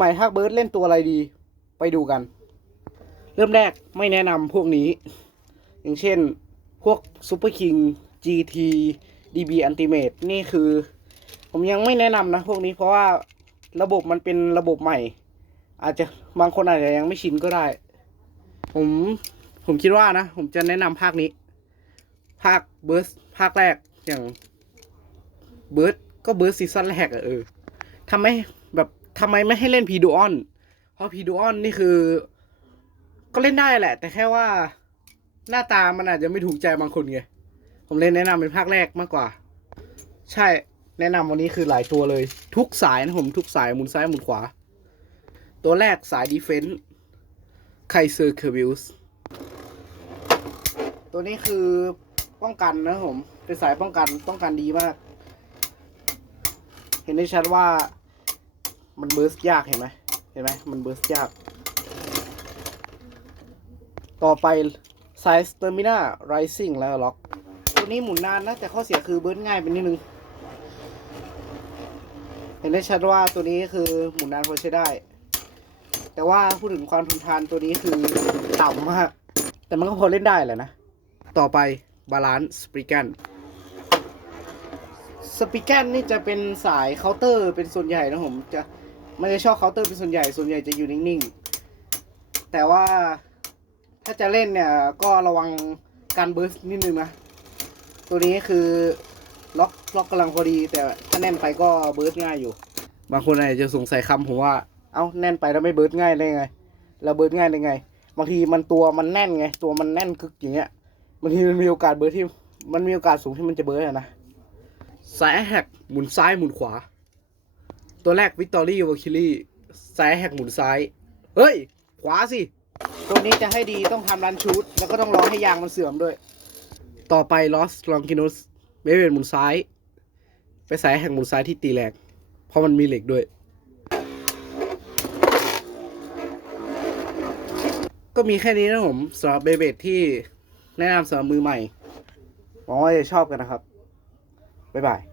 ใหม่ภาคเบิร์ดเล่นตัวอะไรดี ไปดูกัน เริ่มแรกไม่แนะนำพวกนี้ อย่างเช่นพวกซูเปอร์คิง GT DB Ultimate นี่คือ ผมยังไม่แนะนำนะพวกนี้เพราะว่าระบบมันเป็นระบบใหม่ อาจจะบางคนอาจจะยังไม่ชินก็ได้ ผมผมคิดว่านะ ผมจะแนะนำภาคนี้ ภาคเบิร์สภาคแรกอย่างเบิร์สก็เบิร์สซีซั่นแรกอะเออทำไมแบบ ทำไมไม่ให้เล่นพีดูออน เพราะพีดูออนนี่คือ ก็เล่นได้แหละ แต่แค่ว่าหน้าตามันอาจจะไม่ถูกใจบางคนไง ผมเลยแนะนำเป็นภาคแรกมากกว่า ใช่ แนะนำวันนี้คือหลายตัวเลย ทุกสายนะผมทุกสายหมุนซ้ายหมุนขวา ตัวแรกสายดีเฟนส์ไคเซอร์เคอร์วิลส์ตัวนี้คือป้องกันนะผม เป็นสายป้องกันป้องกันดีมาก เห็นได้ชัดว่า มันเบิร์สยากเห็นไหมเห็นไหมมันเบิร์สยาก ต่อไป Size Stamina Rising แล้วล็อก ตัวนี้หมุนนานนะ แต่ข้อเสียคือเบิร์นง่ายไปนิดนึง เห็นได้ชัดว่าตัวนี้คือหมุนนานพอใช้ได้ แต่ว่าพูดถึงความทนทานตัวนี้คือต่ำมาก แต่มันก็พอเล่นได้แหละนะ ต่อไป Balance s p r i g a n สปิแกนนี่จะเป็นสายเคาน์เตอร์เป็นส่วนใหญ่นะผมจะ มันจะชอบเคาน์เตอร์เป็นส่วนใหญ่ ส่วนใหญ่จะอยู่นิ่งๆ แต่ว่าถ้าจะเล่นเนี่ย ก็ระวังการเบิร์สนิดนึงนะ ตัวนี้คือล็อกล็อกกำลังพอดี แต่ถ้าแน่นไปก็เบิร์สง่ายอยู่ บางคนอาจจะสงสัยคำผมว่า เอ้าแน่นไปแล้วไม่เบิร์สง่ายได้ไง แล้วเบิร์สง่ายได้ไง บางทีมันตัวมันแน่นไง ตัวมันแน่นคึกอย่างเงี้ย บางทีมันมีโอกาสเบิร์สที่ มันมีโอกาสสูงที่มันจะเบิร์สอะนะสายแฮกหมุนซ้ายหมุนขวา ตัวแรกวิกตอรี่วอคิลี่สายแฮกหมุนซ้าย เฮ้ย ขวาสิ ตัวนี้จะให้ดีต้องทำรันชูดแล้วก็ต้องรอให้ยางมันเสื่อมด้วย ต่อไปลอสลองกินุสเบเวนหมุนซ้าย ไปสายแฮกหมุนซ้ายที่ตีแรงเพราะมันมีเหล็กด้วย ก็มีแค่นี้นะผมสำหรับเบเบดที่แนะนำสำหรับมือใหม่หวังว่าจะชอบกันนะครับ บ๊ายบาย